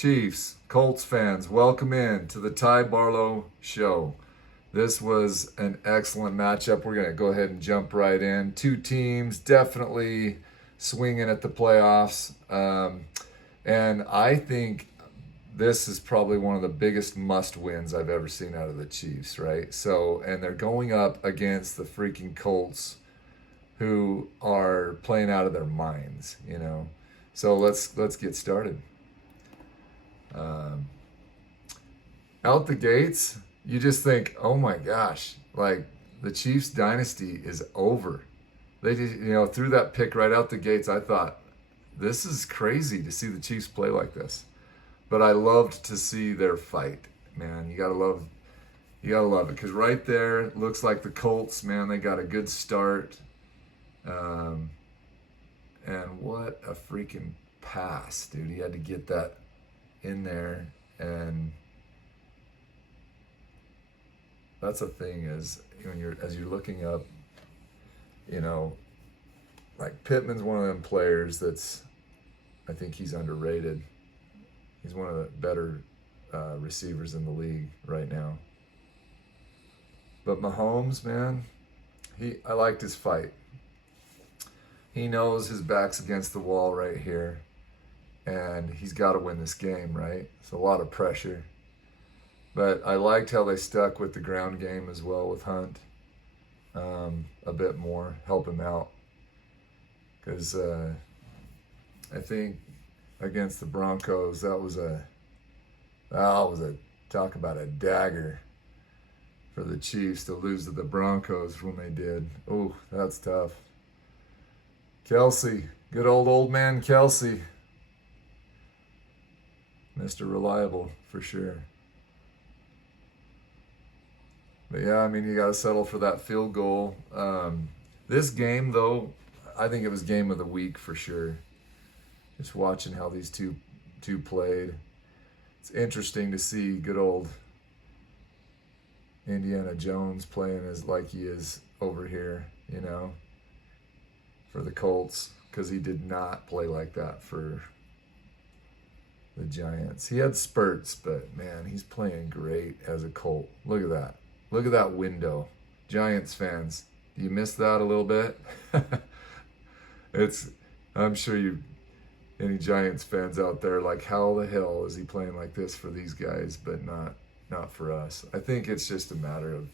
Chiefs, Colts fans, welcome in to the Ty Barlow Show. This was an excellent matchup. We're going to go ahead and jump right in. Two teams definitely swinging at the playoffs. And I think this is probably one of the biggest must-wins I've ever seen out of the Chiefs, right? So, and they're going up against the freaking Colts, who are playing out of their minds, you know. So let's get started. Out the gates, you just think, oh my gosh, like the Chiefs dynasty is over. They just, threw that pick right out the gates. I thought, this is crazy to see the Chiefs play like this. But I loved to see their fight, man. You gotta love it, because right there, it looks like the Colts, man, they got a good start. And what a freaking pass, dude. He had to get that in there. And that's the thing, is as you're looking up, like Pittman's one of them players I think he's underrated. He's one of the better receivers in the league right now. But Mahomes, man, I liked his fight. He knows his back's against the wall right here, and he's got to win this game, right? It's a lot of pressure. But I liked how they stuck with the ground game as well with Hunt a bit more, help him out. Because I think against the Broncos, that was a talk about a dagger for the Chiefs to lose to the Broncos when they did. Oh, that's tough. Kelsey, good old man Kelsey. Mr. Reliable, for sure. But yeah, I mean, you got to settle for that field goal. This game, though, I think it was game of the week for sure. Just watching how these two played. It's interesting to see good old Indiana Jones playing as like he is over here, for the Colts, because he did not play like that for the Giants. He had spurts, but man, he's playing great as a Colt. Look at that. Look at that window. Giants fans, do you miss that a little bit? I'm sure any Giants fans out there, like, how the hell is he playing like this for these guys, but not for us? I think it's just a matter of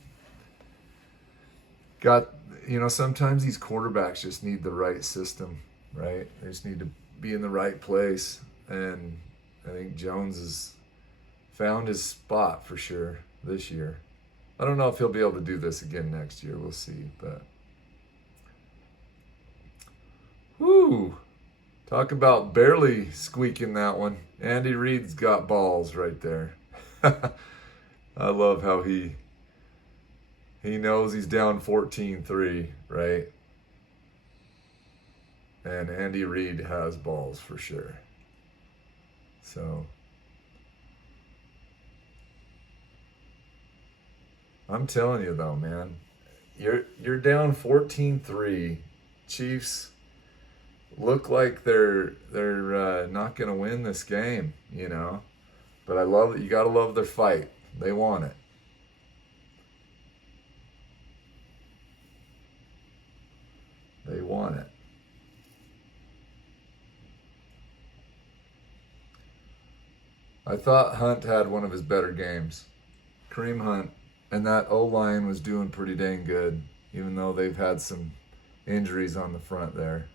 sometimes these quarterbacks just need the right system, right? They just need to be in the right place. And I think Jones has found his spot for sure this year. I don't know if he'll be able to do this again next year. We'll see. But whoo, talk about barely squeaking that one. Andy Reid's got balls right there. I love how he knows he's down 14-3, right? And Andy Reid has balls for sure. So I'm telling you though, man, you're down 14-3. Chiefs look like they're not going to win this game, But I love it. You got to love their fight. They want it. They want it. I thought Hunt had one of his better games. Kareem Hunt. And that O-line was doing pretty dang good, even though they've had some injuries on the front there.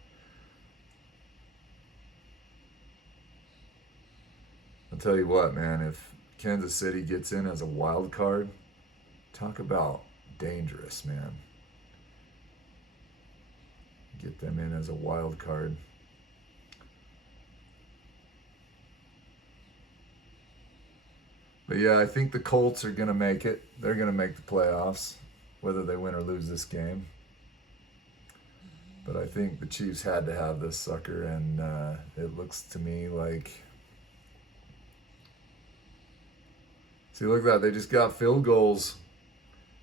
I'll tell you what, man, if Kansas City gets in as a wild card, talk about dangerous, man. Get them in as a wild card. But yeah, I think the Colts are going to make it. They're going to make the playoffs, whether they win or lose this game. But I think the Chiefs had to have this sucker, and it looks to me like... See, look at that. They just got field goals.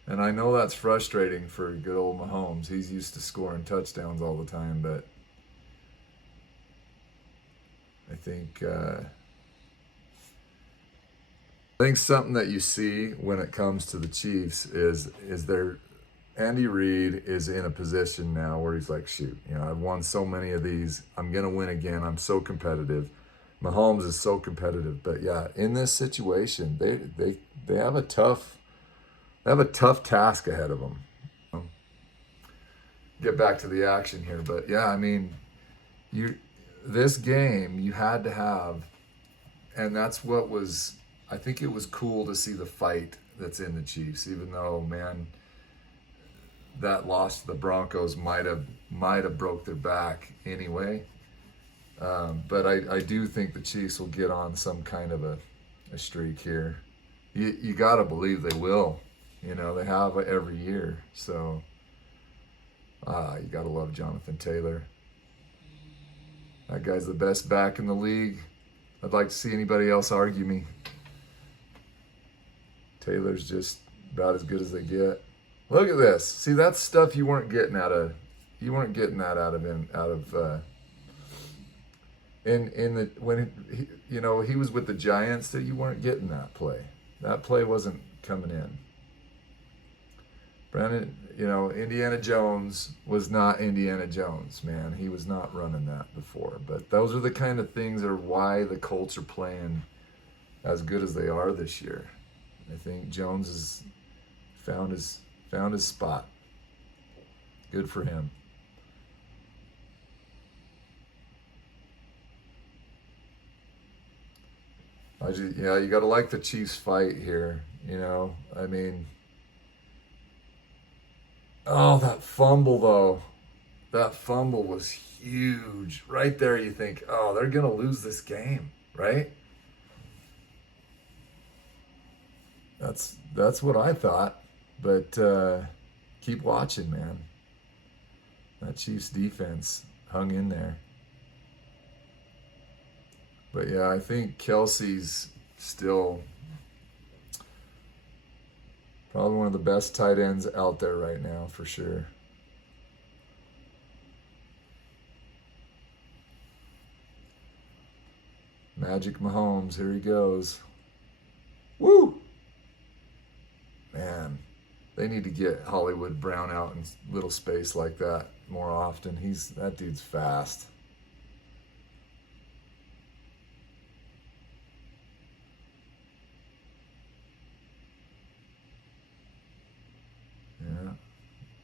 And I know that's frustrating for good old Mahomes. He's used to scoring touchdowns all the time, but I think I think something that you see when it comes to the Chiefs is their Andy Reid is in a position now where he's like, shoot, I've won so many of these. I'm gonna win again. I'm so competitive. Mahomes is so competitive, but yeah, in this situation, they have a tough task ahead of them. Get back to the action here, but yeah, I mean, this game you had to have, and that's what was. I think it was cool to see the fight that's in the Chiefs, even though, man, that loss to the Broncos might have broke their back anyway. But I do think the Chiefs will get on some kind of a streak here. You got to believe they will. They have every year. So you got to love Jonathan Taylor. That guy's the best back in the league. I'd like to see anybody else argue me. Taylor's just about as good as they get. Look at this. See, that's stuff you weren't getting that out of him in the when he was with the Giants, that you weren't getting that play. That play wasn't coming in. Brandon, Indiana Jones was not Indiana Jones, man. He was not running that before. But those are the kind of things that are why the Colts are playing as good as they are this year. I think Jones has found his spot. Good for him. You got to like the Chiefs fight here. I mean, that fumble though. That fumble was huge. Right there, you think, they're gonna lose this game, right? That's what I thought, but keep watching, man. That Chiefs defense hung in there. But yeah, I think Kelsey's still probably one of the best tight ends out there right now, for sure. Magic Mahomes, here he goes. Woo! Man, they need to get Hollywood Brown out in little space like that more often. That dude's fast. Yeah,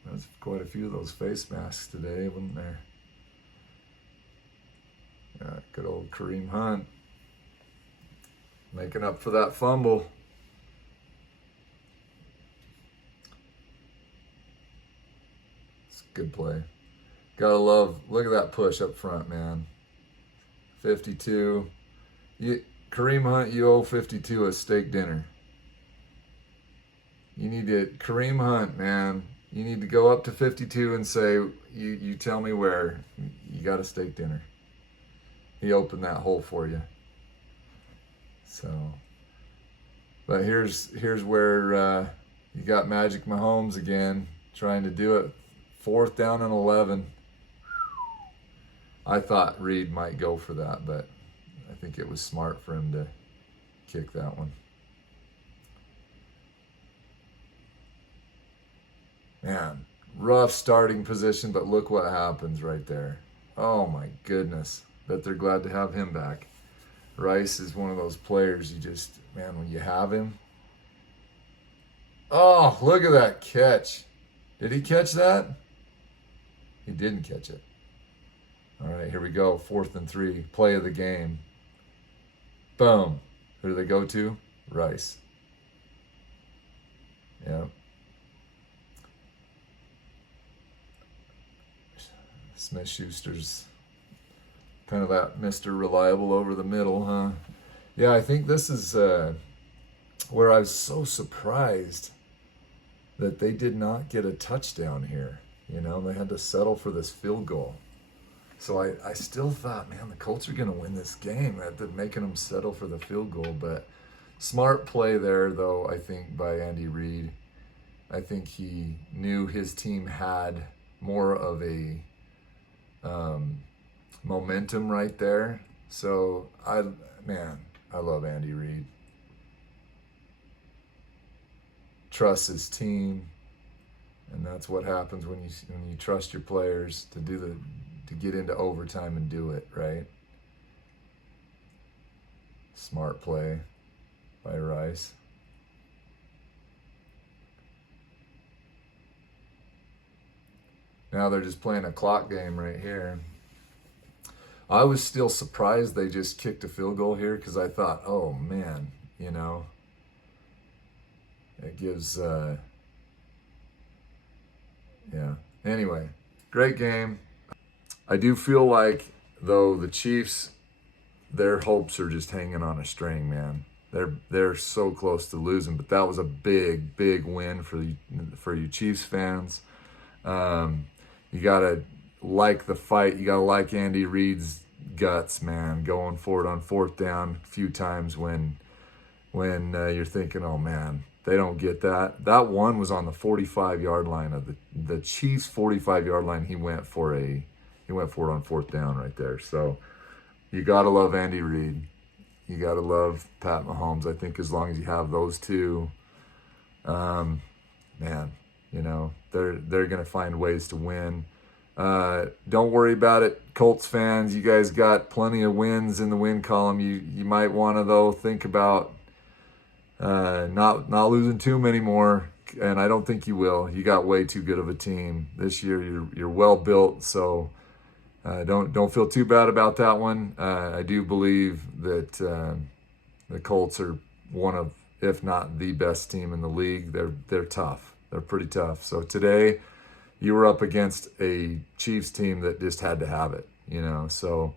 there's quite a few of those face masks today, wasn't there? Yeah, good old Kareem Hunt making up for that fumble. Good play. Gotta love, look at that push up front, man. 52. Kareem Hunt, you owe 52 a steak dinner. Kareem Hunt, man, you need to go up to 52 and say, you tell me where. You got a steak dinner. He opened that hole for you. So, but here's where you got Magic Mahomes again, trying to do it. 4th down and 11. I thought Reed might go for that, but I think it was smart for him to kick that one. Man, rough starting position, but look what happens right there. Oh my goodness. Bet they're glad to have him back. Rice is one of those players when you have him. Oh, look at that catch. Did he catch that? He didn't catch it. All right, here we go. 4th and 3. Play of the game. Boom. Who do they go to? Rice. Yeah. Smith-Schuster's kind of that Mr. Reliable over the middle, huh? Yeah, I think this is where I was so surprised that they did not get a touchdown here. They had to settle for this field goal. So I still thought, man, the Colts are going to win this game. They're making them settle for the field goal. But smart play there, though, I think, by Andy Reid. I think he knew his team had more of a momentum right there. So, I love Andy Reid. trusts his team, and that's what happens when you trust your players to get into overtime and do it, right? Smart play by Rice. Now they're just playing a clock game right here. I was still surprised they just kicked a field goal here because I thought, oh man, it gives, yeah. Anyway, great game. I do feel like, though, the Chiefs, their hopes are just hanging on a string, man. They're so close to losing, but that was a big, big win for you Chiefs fans. You gotta like the fight. You gotta like Andy Reid's guts, man. Going for it on fourth down a few times when you're thinking, oh man, they don't get that. That one was on the 45-yard line of the Chiefs' 45-yard line. He went for it on fourth down right there. So you gotta love Andy Reid. You gotta love Pat Mahomes. I think as long as you have those two, man, they're gonna find ways to win. Don't worry about it, Colts fans. You guys got plenty of wins in the win column. You might want to, though, think about not losing too many more, and I don't think you will. You got way too good of a team this year. You're well built, so don't feel too bad about that one. I do believe that the Colts are one of, if not the best team in the league. They're tough. They're pretty tough. So today, you were up against a Chiefs team that just had to have it, So,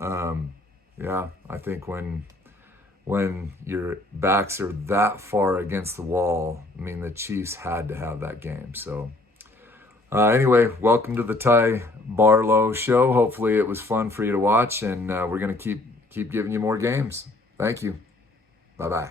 yeah, I think when your backs are that far against the wall, the Chiefs had to have that game. So, anyway, welcome to the Ty Barlow Show. Hopefully it was fun for you to watch, and we're going to keep giving you more games. Thank you. Bye-bye.